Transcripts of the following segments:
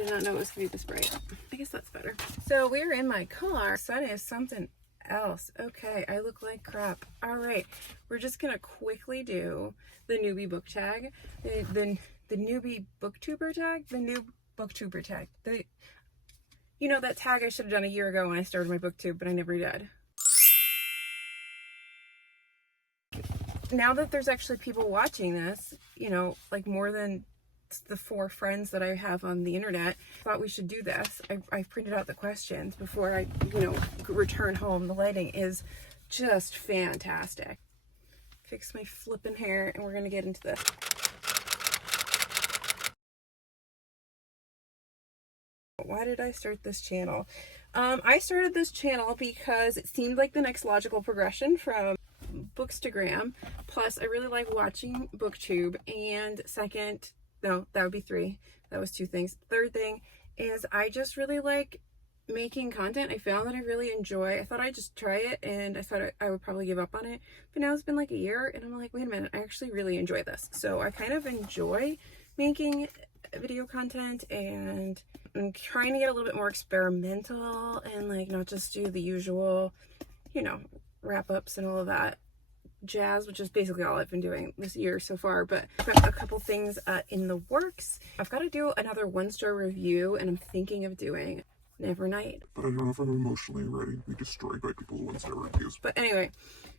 did not know it was going to be this bright. I guess that's better. So we're in my car. Sun is something else. Okay, I look like crap. All right, we're just going to quickly do the newbie book tag. The newbie booktuber tag. The new booktuber tag. You know, that tag I should have done a year ago when I started my booktube, but I never did. Now that there's actually people watching this, you know, like more than the 4 friends that I have on the internet, I thought we should do this. I printed out the questions before I, you know, return home. The lighting is just fantastic. Fix my flipping hair and we're going to get into this. Why did I start this channel? I started this channel because it seemed like the next logical progression from Bookstagram. Plus, I really like watching BookTube. And second, no, that would be 3. That was 2 things. Third thing is I just really like making content. I found that I really enjoy. I thought I'd just try it, and I thought I would probably give up on it. But now it's been like a year, and I'm like, wait a minute, I actually really enjoy this. So I kind of enjoy making video content, and I'm trying to get a little bit more experimental and like not just do the usual, you know, wrap-ups and all of that jazz, which is basically all I've been doing this year so far. But I've got a couple things in the works. I've got to do another 1-star review, and I'm thinking of doing Nevernight. But I don't know if I'm emotionally ready to be destroyed by people's 1-star reviews. But anyway,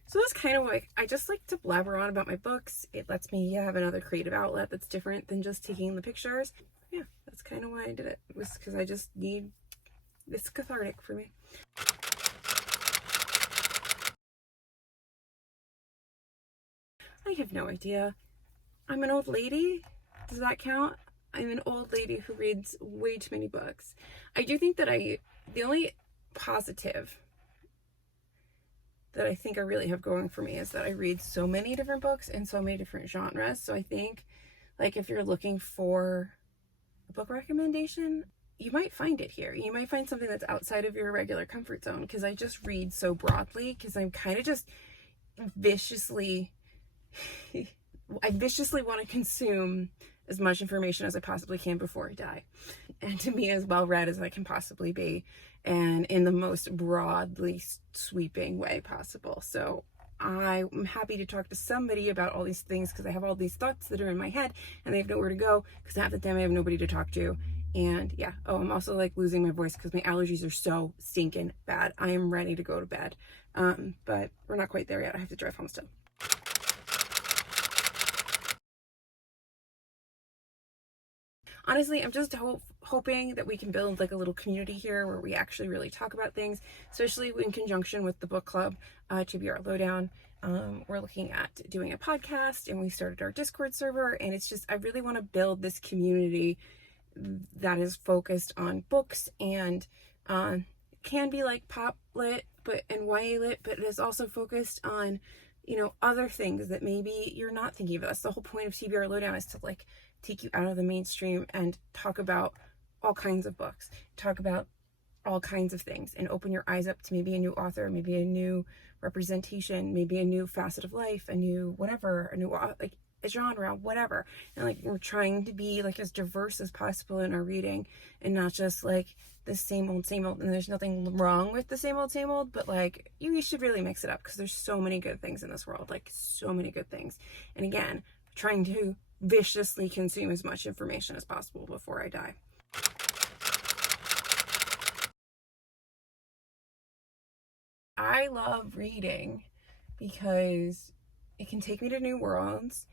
so that's kind of like, I just like to blabber on about my books. It lets me have another creative outlet that's different than just taking the pictures. Yeah, that's kind of why I did it. It was because I just need, it's cathartic for me. I have no idea. I'm an old lady. Does that count? I'm an old lady who reads way too many books. I do think that the only positive that I think I really have going for me is that I read so many different books in so many different genres. So I think, like, if you're looking for a book recommendation, you might find it here. You might find something that's outside of your regular comfort zone, because I just read so broadly, because I'm kind of just viciously want to consume as much information as I possibly can before I die, and to be as well read as I can possibly be, and in the most broadly sweeping way possible. So I'm happy to talk to somebody about all these things, because I have all these thoughts that are in my head and they have nowhere to go, because half the time I have nobody to talk to. And yeah, oh, I'm also like losing my voice because my allergies are so stinking bad. I am ready to go to bed, but we're not quite there yet. I have to drive home still. Honestly, I'm just hoping that we can build like a little community here where we actually really talk about things, especially in conjunction with the book club, TBR Lowdown. We're looking at doing a podcast, and we started our Discord server, and it's just, I really want to build this community that is focused on books, and can be like pop lit and YA lit, but it is also focused on, you know, other things that maybe you're not thinking of. That's the whole point of TBR Lowdown, is to like take you out of the mainstream and talk about all kinds of books, talk about all kinds of things, and open your eyes up to maybe a new author, maybe a new representation, maybe a new facet of life, a new whatever, a new like a genre, whatever. And like, we're trying to be like as diverse as possible in our reading, and not just like the same old. And there's nothing wrong with the same old, but like, you should really mix it up, because there's so many good things in this world, like so many good things. And again, trying to viciously consume as much information as possible before I die. I love reading because it can take me to new worlds,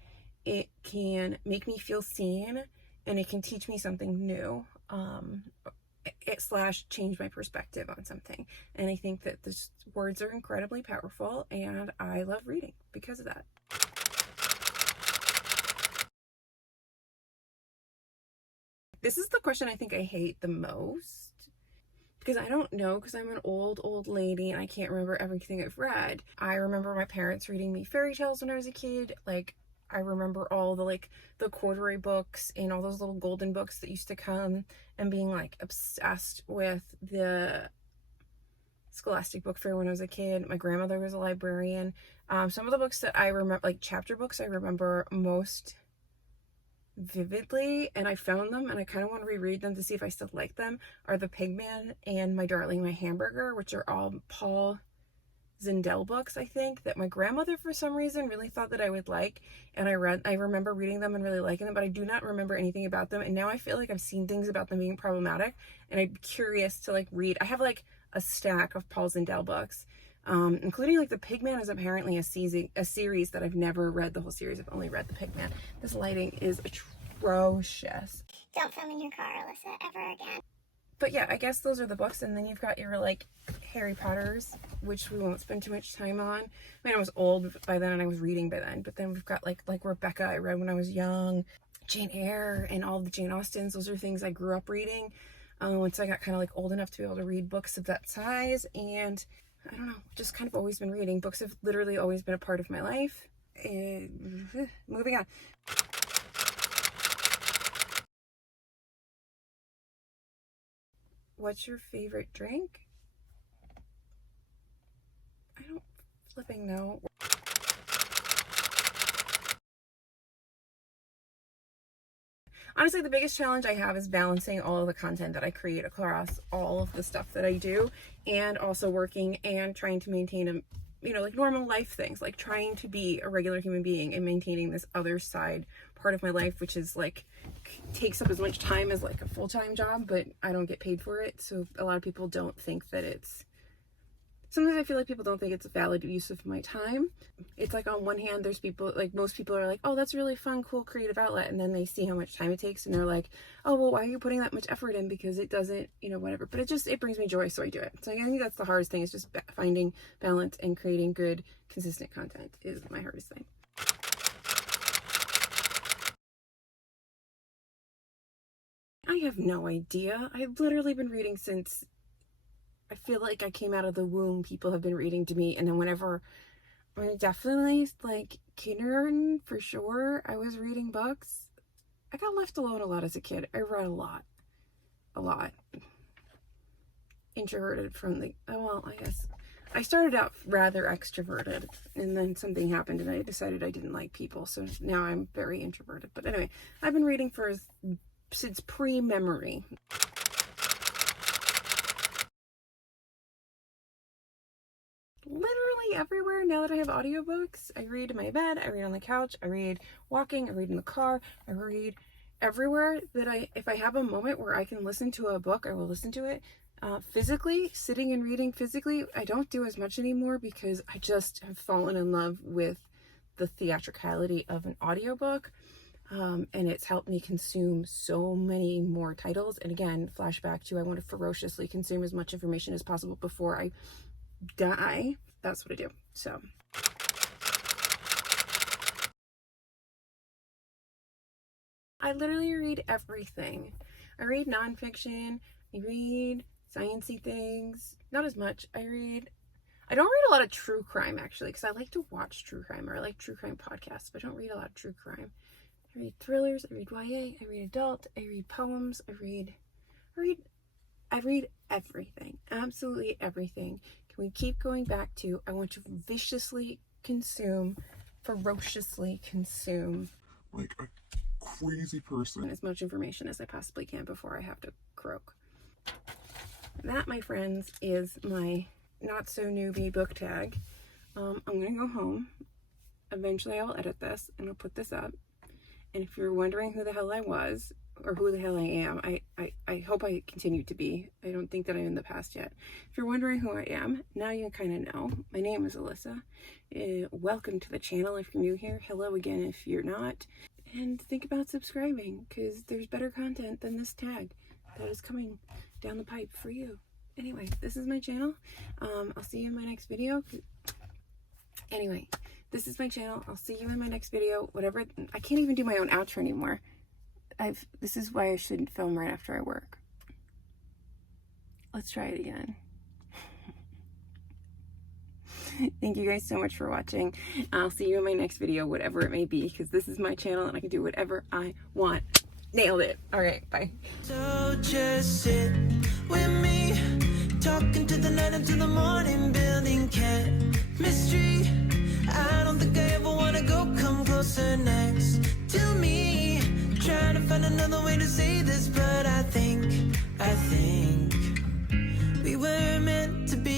it can make me feel seen, and it can teach me something new, / change my perspective on something. And I think that the words are incredibly powerful, and I love reading because of that. This is the question I think I hate the most, because I don't know, because I'm an old lady and I can't remember everything I've read. I remember my parents reading me fairy tales when I was a kid. Like, I remember all the like the corduroy books and all those little golden books that used to come, and being like obsessed with the Scholastic Book Fair when I was a kid. My grandmother was a librarian. Some of the books that I remember, like chapter books, I remember most vividly, and I found them and I kind of want to reread them to see if I still like them, are The Pigman and My Darling, My Hamburger, which are all Paul Zindel books, I think, that my grandmother for some reason really thought that I would like, and I remember reading them and really liking them, but I do not remember anything about them, and now I feel like I've seen things about them being problematic, and I'm curious to like read. I have like a stack of Paul Zindel books, including like The Pigman is apparently a series that I've never read the whole series. I've only read The Pigman. This lighting is atrocious. Don't film in your car, Alyssa, ever again. But yeah, I guess those are the books, and then you've got your like Harry Potters, which we won't spend too much time on. I mean, I was old by then and I was reading by then, but then we've got like Rebecca, I read when I was young, Jane Eyre, and all the Jane Austens. Those are things I grew up reading once I got kind of like old enough to be able to read books of that size. And I don't know, just kind of always been reading. Books have literally always been a part of my life. Moving on. What's your favorite drink? I don't flipping know. Honestly, the biggest challenge I have is balancing all of the content that I create across all of the stuff that I do, and also working and trying to maintain a, like normal life things, like trying to be a regular human being and maintaining this other side part of my life, which is like takes up as much time as like a full-time job, but I don't get paid for it. So a lot of people don't think that sometimes I feel like people don't think it's a valid use of my time. It's like on one hand, there's people, like most people are like, oh, that's really fun, cool, creative outlet. And then they see how much time it takes and they're like, oh, well, why are you putting that much effort in? Because it doesn't, whatever. But it brings me joy, so I do it. So I think that's the hardest thing, is just finding balance and creating good, consistent content is my hardest thing. I have no idea. I've literally been reading since I feel like I came out of the womb. People have been reading to me, and then definitely like kindergarten for sure, I was reading books. I got left alone a lot as a kid. I read a lot. Introverted from I guess I started out rather extroverted, and then something happened and I decided I didn't like people, so now I'm very introverted. But anyway, I've been reading since pre-memory. Literally everywhere now that I have audiobooks. I read in my bed, I read on the couch, I read walking, I read in the car, I read everywhere that if I have a moment where I can listen to a book, I will listen to it. Physically, sitting and reading physically, I don't do as much anymore because I just have fallen in love with the theatricality of an audiobook. And it's helped me consume so many more titles. And again, flashback to I want to ferociously consume as much information as possible before I die. That's what I do. So I literally read everything. I read nonfiction, I read sciencey things, not as much. I don't read a lot of true crime, actually, because I like to watch true crime, or I like true crime podcasts, but I don't read a lot of true crime. I read thrillers, I read YA, I read adult, I read poems, I read everything, absolutely everything. Can we keep going back to, I want to viciously consume, ferociously consume, like a crazy person, as much information as I possibly can before I have to croak. That, my friends, is my not so newbie book tag. I'm gonna go home. Eventually I will edit this and I'll put this up. And if you're wondering who the hell I was, or who the hell I am, I hope I continue to be. I don't think that I'm in the past yet. If you're wondering who I am, now you kind of know. My name is Alyssa. Welcome to the channel if you're new here. Hello again if you're not. And think about subscribing, because there's better content than this tag that is coming down the pipe for you. Anyway, this is my channel. I'll see you in my next video. Anyway, this is my channel. I'll see you in my next video. Whatever. I can't even do my own outro anymore. This is why I shouldn't film right after I work. Let's try it again. Thank you guys so much for watching. I'll see you in my next video, whatever it may be, because this is my channel and I can do whatever I want. Nailed it. All right, bye. So just sit with me, talking to the night until the morning, building chemistry. I don't think I ever want to go come closer next to me. Try find another way to say this, but I think we were meant to be.